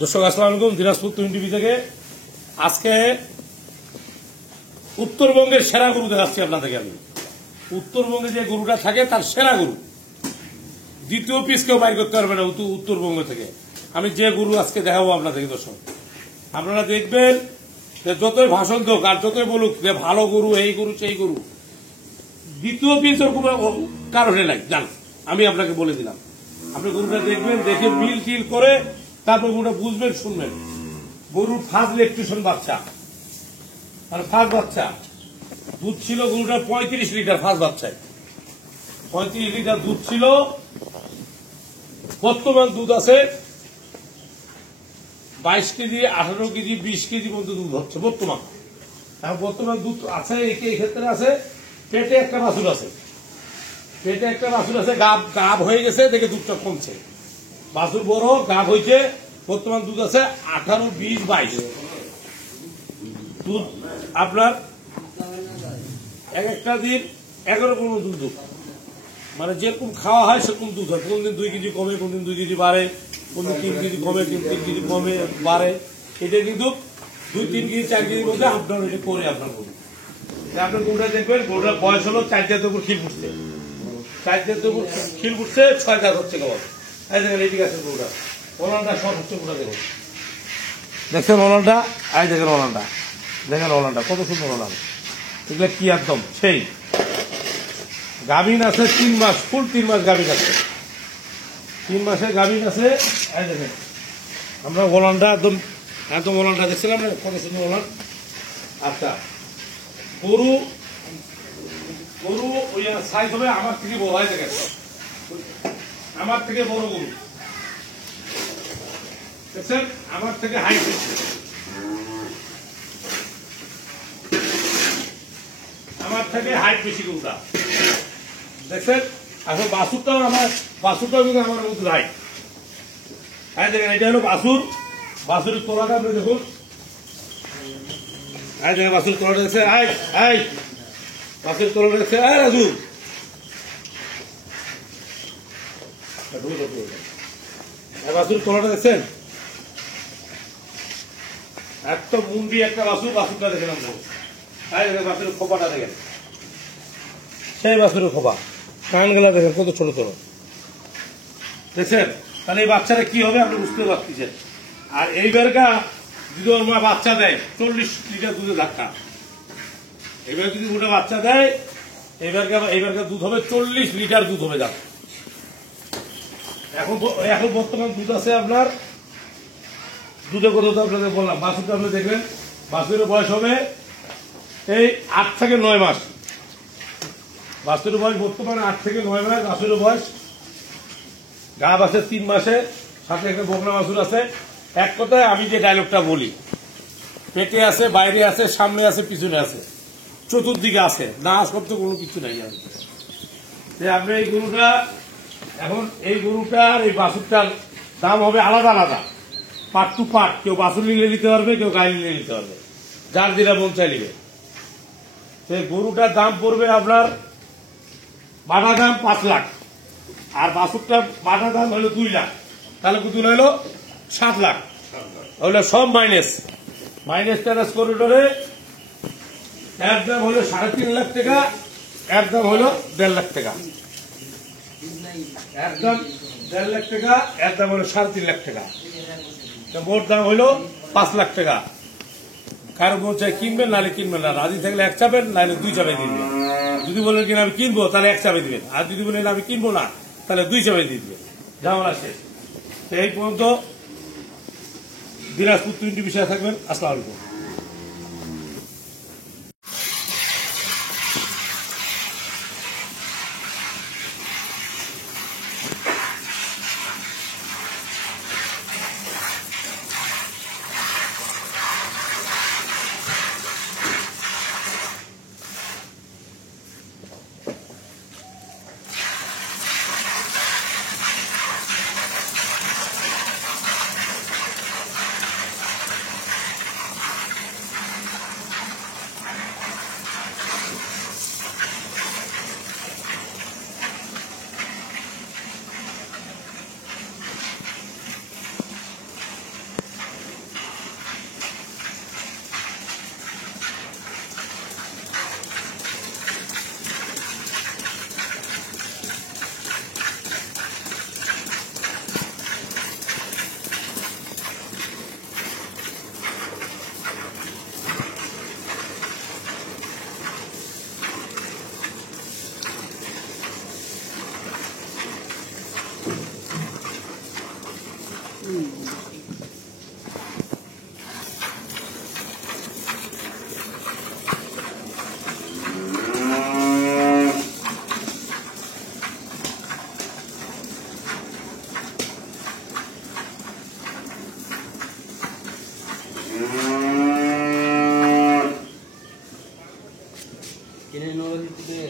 দর্শক আসসালামু আলাইকুম, দিনাজপুর টুইন টিভি থেকে আজকে উত্তরবঙ্গের সেরা গরু দেখাচ্ছি আপনাদেরকে। আমি উত্তরবঙ্গে যে গরুটা থাকে তার সেরা গরু, দ্বিতীয় পিস কেউ বাইর করতে পারবে না উত্তরবঙ্গ থেকে। আমি যে গরু আজকে দেখাবো আপনাদেরকে দর্শক, আপনারা দেখবেন যে যতই ভাষণ হোক আর যতই বলুক যে ভালো গরু, এই গরু সেই গরু, দ্বিতীয় পিস ওরকম কারণে নাই। জান, আমি আপনাকে বলে দিলাম, আপনি গরুটা দেখবেন, দেখে মিল টিল করে তারপর গরুটা বুঝবেন, শুনবেন। গরুর ফার্স্ট ইলেকট্রিশন বাচ্চা, মানে ফার্স্ট বাচ্চা দুধ ছিল গরুটার 35 লিটার। ফার্স্ট বাচ্চায় 35 লিটার দুধ ছিল। বর্তমান দুধ আছে 22 কেজি, 18 কেজি, 20 কেজি পর্যন্ত দুধ হচ্ছে বর্তমান। বর্তমান দুধ আছে এই ক্ষেত্রে আছে। পেটে একটা বাছুর আছে, পেটে একটা বাছুর আছে, গাব হয়ে গেছে, দেখে দুধটা কমছে। বাছুর বড়, গাব হয়েছে। বর্তমান দুধ আছে 18, 20, 22 দুধ। আপনার এক একটা দিন 11-15 দুধ, মানে যেরকম খাওয়া হয় সেরকম দুধ হয়। কোনদিন 2 কেজি কমে, কোনদিন 2 কেজি বাড়ে, কোনদিন 3 কেজি কমে, 3 কেজি কমে বাড়ে। এটা কিন্তু 2-3 কেজি 4 কেজির মধ্যে আপনার এটা করে আপনার গরু। আপনার গরুটা দেখবেন, গরুটার বয়স হলো 4 জাতের উপর খিল ফুটছে, 4 জাতের উপর খিল ফুটছে, 6 জাত হচ্ছে কেবল। এই দেখেন এদিক আছে গরুটা, ওলানটা সব হচ্ছে গোটা। দেখুন, দেখছেন ওলানটা? এই দেখেন ওলানটা, দেখেন ওলানটা কত সুন্দর ওলান। এগুলো কি একদম সেই গাভিন আছে 3 মাস, ফুল 3 মাস গাভিন আছে, 3 মাসের গাভিন আছে। এই দেখেন আমরা ওলানটা একদম একদম ওলানটা দেখছিলাম না, কত সুন্দর ওলান। আচ্ছা, গরু গরু ওই সাইজ হবে আমার থেকে বড় হয়। দেখেন আমার থেকে বড় গরু, দেখছেন? আমার থেকে হাইট বেশি, আমার থেকে হাইট বেশি গরুটা, দেখছেন? এখন বাছুরটাও কিন্তু আমার মতো হাইট। হ্যাঁ দেখেন, এটা হলো বাছুর। বাছুরের তোলাটা আপনি দেখুন। হ্যাঁ দেখেন বাছুর তোলাটা দেখছে। বাছুর তোলাটা দেখছে। রাজু, বাছুর তোলাটা দেখছেন? এত মুন্ডি একটা বাছুর। বাছুরটা দেখেন আমরা। দেখেন বাছুরের খোপাটা দেখেন, সেই বাছুরের খোপা। কানগুলা দেখেন কত ছোট ছোট, দেখছেন? তাহলে এই বাচ্চাটা কি হবে আপনি বুঝতে পারতেছেন। আর এইবারকা যদি ওর মা বাচ্চা দেয় 40 লিটার দুধে ধাক্কা। এবার যদি ওটা বাচ্চা দেয়, এইবারকার দুধ হবে 40 লিটার দুধ হবে। যাক, এখন বর্তমান দুধ আছে আপনার, দুধের কথা তো আপনাদের বললাম। বাছুরটা আপনি দেখবেন, বাছুরের বয়স হবে এই 8 থেকে 9 মাস। বাছুরের বয়স বর্তমানে 8 থেকে 9 মাস বাছুরের বয়স। গাব আছে 3 মাসে, সাথে একটা বকনা বাছুর আছে। এক কথায় আমি যে ডায়লগটা বলি, পেটে আছে, বাইরে আছে, সামনে আছে, পিছনে আছে, চতুর্দিকে আছে, না শব্দ কোনো কিছু নাই। আপনি এই গরুটা, এখন এই গরুটার এই বাছুরটার দাম হবে আলাদা আলাদা, পার্ট টু পার্ট। কেউ বাছুর নিলে নিতে পারবে, কেউ গায়ে নিলে নিতে পারবে, যার যেটা মন চাই নিবে। সেই গরুটার দাম পড়বে আপনার বাটা দাম 5 লাখ, আর বাছুরটা বাটা দাম হলো 2 লাখ। তাহলে কত হলো? 7 লাখ। হলো সব মাইনাস ট্যারাস করিডোরে এর দাম হলো 3.5 লাখ টাকা, এর দাম হলো 1.5 লাখ টাকা, এর দাম 1.5 লাখ টাকা, এর দাম হলো 3.5 লাখ টাকা। মোট দাম হলো 5 লাখ টাকা। কারো মন চাই কিনবেন, নাহলে কিনবেন না। রাজি থাকলে 1 চাপেন, নাহলে 2 চাপে দিবেন। যদি বলেন কিনা আমি কিনবো, তাহলে 1 চাপে দিবেন। আর যদি বলেন আমি কিনবো না, তাহলে 2 চাপে দিয়ে দিবেন। ঝামেলা শেষ। এই পর্যন্ত দিনাজপুর টুইন টিভি বিষয়ে থাকবেন। আসসালামু আলাইকুম। এই নবদ্বীপে